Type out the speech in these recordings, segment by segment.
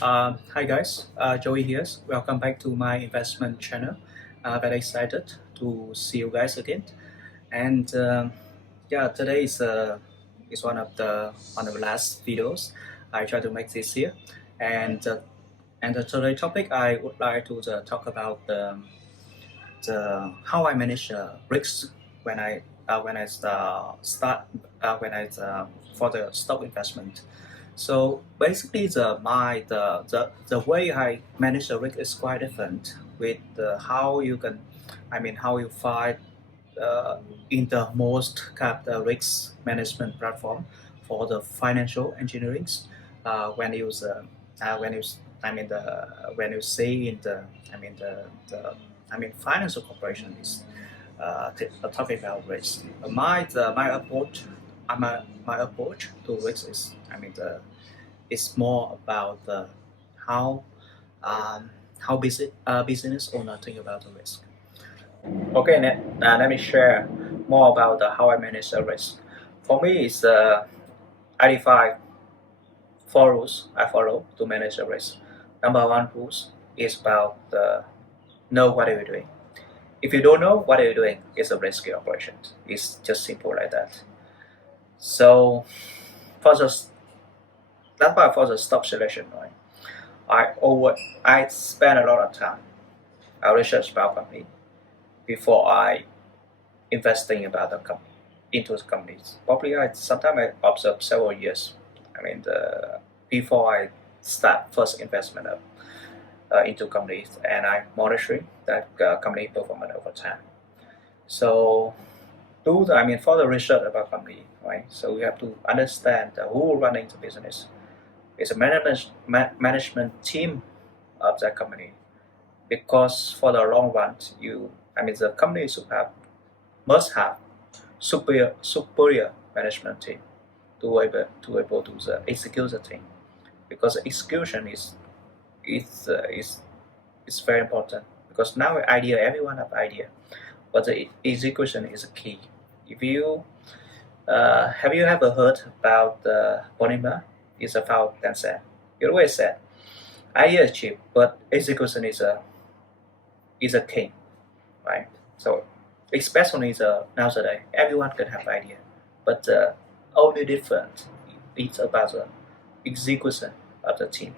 Hi guys, Joey here. Welcome back to my investment channel. Very excited to see you guys again. And yeah, today is one of the last videos I try to make this year. And the today topic I would like to talk about the how I manage risks when I start when I for the stock investment. So basically, the way I manage the risk is quite different with how you can, how you find in the most kind of the risk management platform for the financial engineering. When you when you when you say in the financial corporation is talking about risk. My approach, my approach to risk is it's more about how how business owner think about the risk. Okay, let me share more about how I manage the risk. For me, it's I define four rules I follow to manage the risk. Number one rules is about know what are you doing. If you don't know what are you doing, it's a risky operation. It's just simple like that. So for the that's why for the stock selection, right? I spend a lot of time. I research about company before I investing about the company into the companies. Probably I sometimes I observe several years. Before I start first investment into companies, and I monitoring that company performance over time. So for the research about company, right? So we have to understand who running the business. It's a management team of that company, because for the long run, the company must have superior management team to able to execute the thing, because execution is very important, because now idea everyone have idea, but the execution is key. If you have you ever heard about the polymer is about 10 cents? It always said idea is cheap, but execution is a king, right? So especially nowadays, everyone can have idea, but the only difference is about the execution of the team.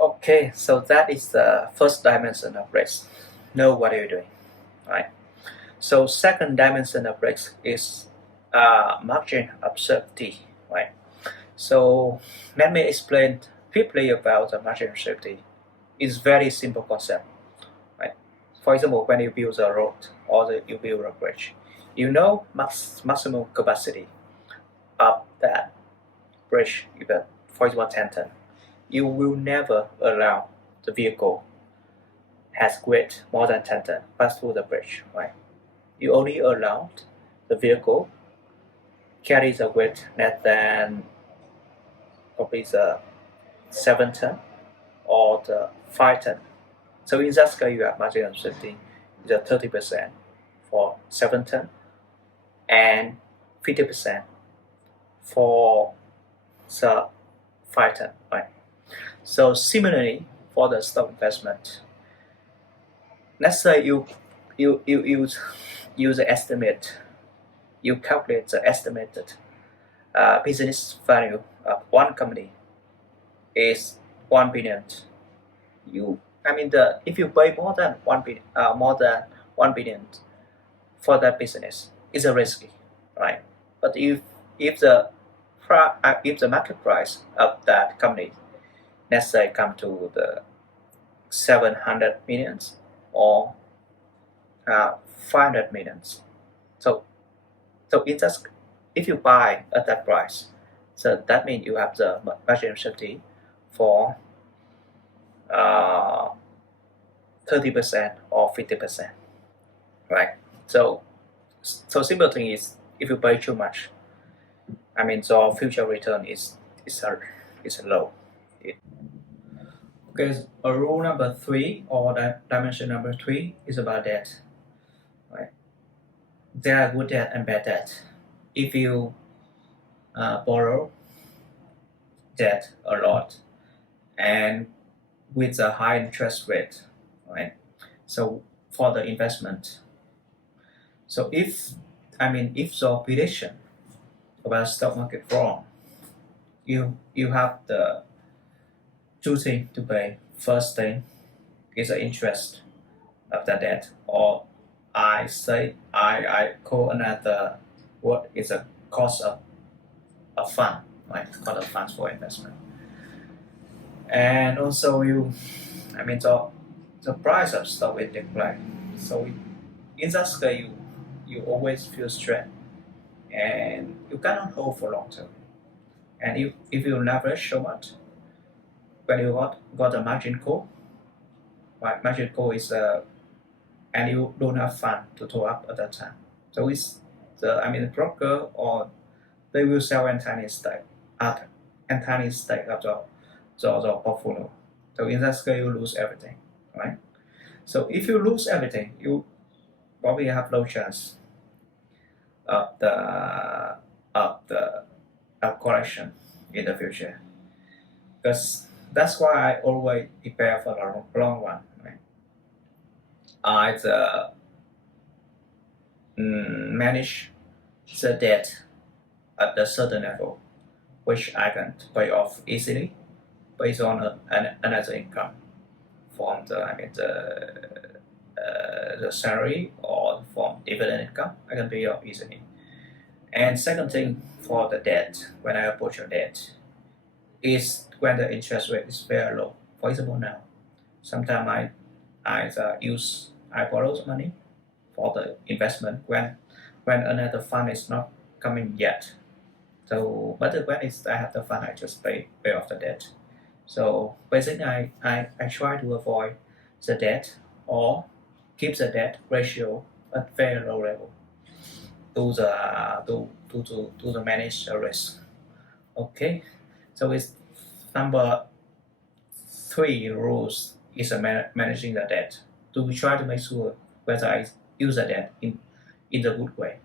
Okay, so that is the first dimension of risk. Know what you're doing, right? So second dimension of risk is margin of safety, right? So let me explain quickly about the margin of safety. It's very simple concept, right? For example, when you build a road or you build a bridge, you know maximum capacity of that bridge, for example 10 ton. You will never allow the vehicle has weight more than 10 ton pass through the bridge, right? You only allow the vehicle carries a weight less than probably the 7 ton or the 5 ton. So in that case, you have margin of safety is 30% for 7 ton and 50% for the 5 ton, right? So similarly, for the stock investment, let's say you use the estimate, you calculate the estimated business value of one company is 1 billion. If you pay more than 1 billion for that business, it's a risky, right? But if the if the market price of that company, let's say, come to the 700 millions or 500 millions, so in just if you buy at that price, so that means you have the margin of safety for 30% or 50%, right? So simple thing is, if you pay too much, so future return is low. Okay, rule number three, or dimension number three, is about debt, right? There are good debt and bad debt. If you borrow debt a lot, and with a high interest rate, right? So for the investment, so if your prediction about stock market wrong, you have the two things to pay. First thing is the interest of the debt, or I call another what is a cost of a fund, right? Cost of funds for investment. And also the price of stock will decline. So in that case, you always feel stressed, and you cannot hold for long term. And if you leverage so much, when you got a margin call, right? Margin call is and you don't have fund to top up at that time. So it's the broker, or they will sell entire stake of the portfolio. So in that case, you lose everything, right? So if you lose everything, you probably have no chance of the collection in the future. Because that's why I always prepare for the long run. Right? I manage the debt at a certain level, which I can pay off easily based on another income from the salary or from dividend income. I can pay off easily. And second thing for the debt, when I approach a debt, is when the interest rate is very low. For example, now, sometimes I borrow some money for the investment when another fund is not coming yet. So, but when I have the fund, I just pay off the debt. So basically, I try to avoid the debt, or keep the debt ratio at very low level to the manage the risk. Okay, so it's number 3 rules is managing the debt. To try to make sure whether I use the debt in the good way.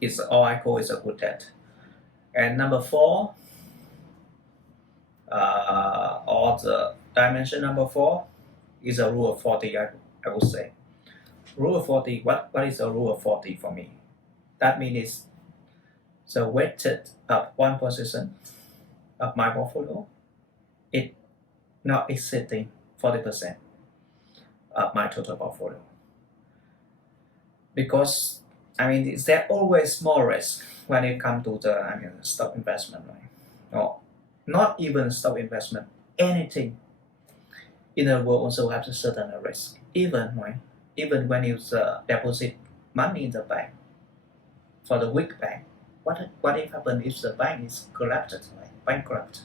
It's all I call is a good debt. And number 4, or the dimension number 4, is a rule of 40. I would say rule of 40. What is a rule of 40 for me? That means it's the weighted of one position of my portfolio, it not exceeding 40% of my total portfolio. Because there always small risk when it comes to the stock investment, right? Or not even stock investment, anything in the world also has a certain risk. Even when you deposit money in the bank, for the weak bank, what if happens if the bank is collapsed, right? Bankrupt?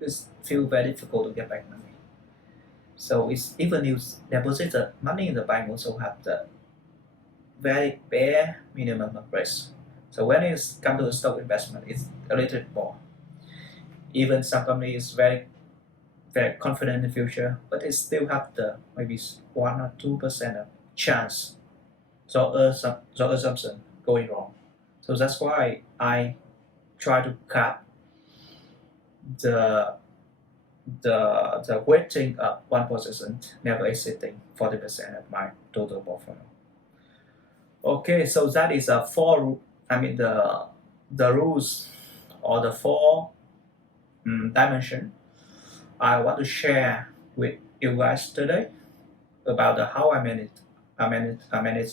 It's feel very difficult to get back money. So it's even you deposit the money in the bank also have the very bare minimum of risk. So when it's come to the stock investment, it's a little bit more. Even some companies very very confident in the future, but they still have the maybe 1 or 2% of chance. So assumption going wrong. So that's why I try to cap the weighting of one position never exceeding 40% of my total portfolio. Okay, so that is a the rules, or the 4 dimension I want to share with you guys today about how I manage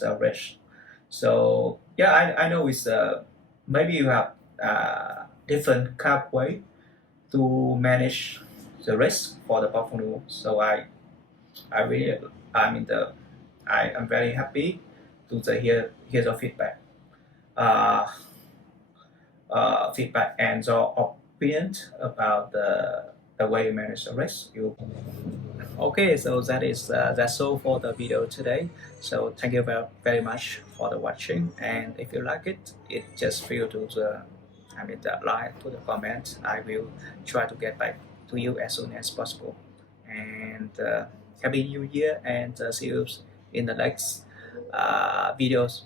a risk. So yeah, I know it's maybe you have different kind of way to manage the risk for the portfolio. So I am very happy to hear your feedback, and your opinion about the way you manage the risk. Okay, so that's all for the video today. So thank you very much for the watching, and if you like it, just feel to the like, to the comment. I will try to get back to you as soon as possible. And happy New Year, and see you in the next videos.